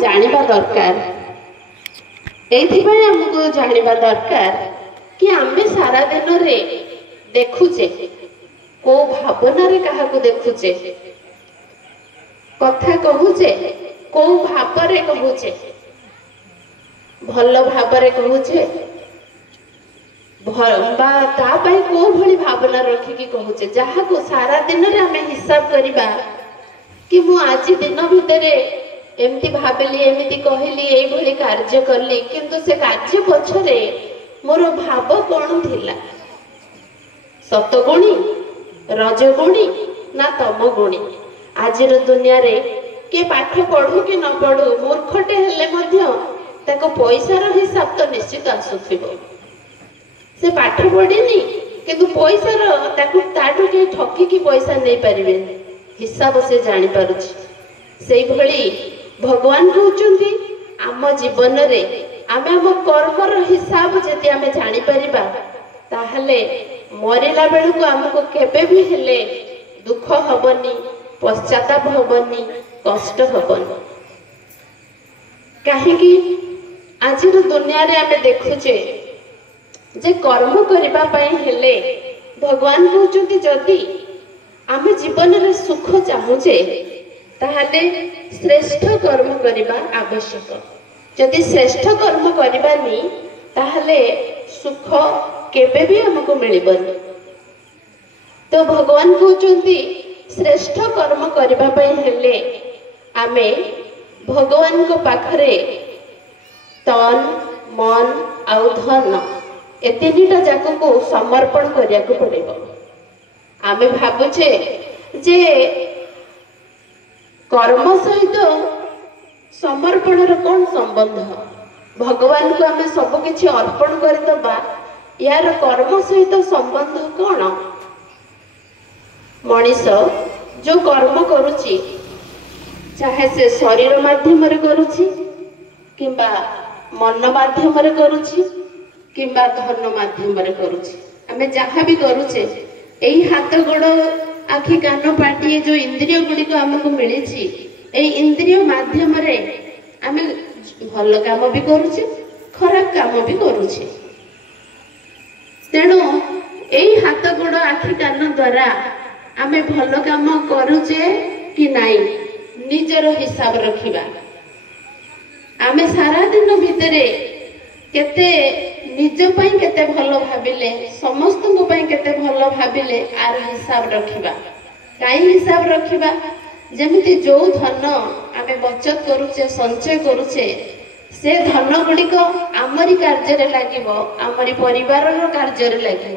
जानिबा दरकार एथिबाई हमको जानिबा दरकार कि आमे सारा दिन रे देखुचे को भावना रे कहा को देखुचे कथा कहूचे को भाव रे कहूचे भल भाव रे कहूचे को भली भावना रखिकी कहूचे जहा को सारा दिन रे आमे हिसाब करिबा कि मु आज दिन भितर एमती भाविली एमती कहली एई भली कार्य करली किंतु से कार्य पछरे मोर भाव कौन थिला सतगुणी रजगुणी ना तमगुणी आजिर दुनिया रे के पाठ पढ़ू कि न पढ़ू मूर्खटे हेले मध्य ताको पैसार हिसाब तो निश्चित आसुथिबो से पाठ पढ़िनी किंतु पैसार ताको ताटू के ठकी की पैसा नहीं पारिबे हिसाब से जानि पारुछि सेई भली भगवान कहउचंती आम जीवन रे आमे आम कर्मर हिसाब जति आमे जानि परिबा ताहले मरिला बेलको हमको केबे भी हेले दुख हबनी पश्चाताप हबनी कष्ट हबनी काहे कि आजिर दुनिया रे आमे देखुचे जे कर्म करिबा पई हेले भगवान कहउचंती जदी आमे जीवन रे सुख चाहुचे ताहले श्रेष्ठ कर्म करिबा आवश्यक जदि श्रेष्ठ कर्म करिबानी ताहले सुख केबे भी हमको मिलिबनी तो भगवान कहउचंती श्रेष्ठ कर्म करिबा पई हेले आमे भगवान को पाखरे तन मन आउ धन ए तीनटा जाक को समर्पण करिया को पड़िबो आमे भाबुचे जे कर्म सहित समर्पण कौन संबंध भगवान को आमे सब किछि अर्पण कर दबा यार कर्म सहित संबंध कौन मनीष जो कर्म करुची चाहे से शरीर माध्यम रे करुची किंबा मन माध्यम रे करुची किंबा धन माध्यम रे करुची आमे जहाँ भी करुचे एई हाथ गोड़ आखि कान पाटी जो इंद्रिय गुड़ी को हमको मिली इंद्रिय माध्यम रे आमे भल काम भी करुचे खराब काम भी करुचे तेणु एई हाथ गोड़ आखि कान द्वारा आमे भल काम करुचे कि नाई निजर हिसाब रखिबा आमे सारा दिन भितरे केते निज पई केते भल भाबिले समस्त को पई केते भल भाबिले आर हिसाब रखिबा काई हिसाब रखिबा जेमिति जो धन आमे बचत करूचे संचय करूचे से धन गुडी को आमरी कार्य रे लागिबो आमरी परिवार रो कार्य रे लागिबो।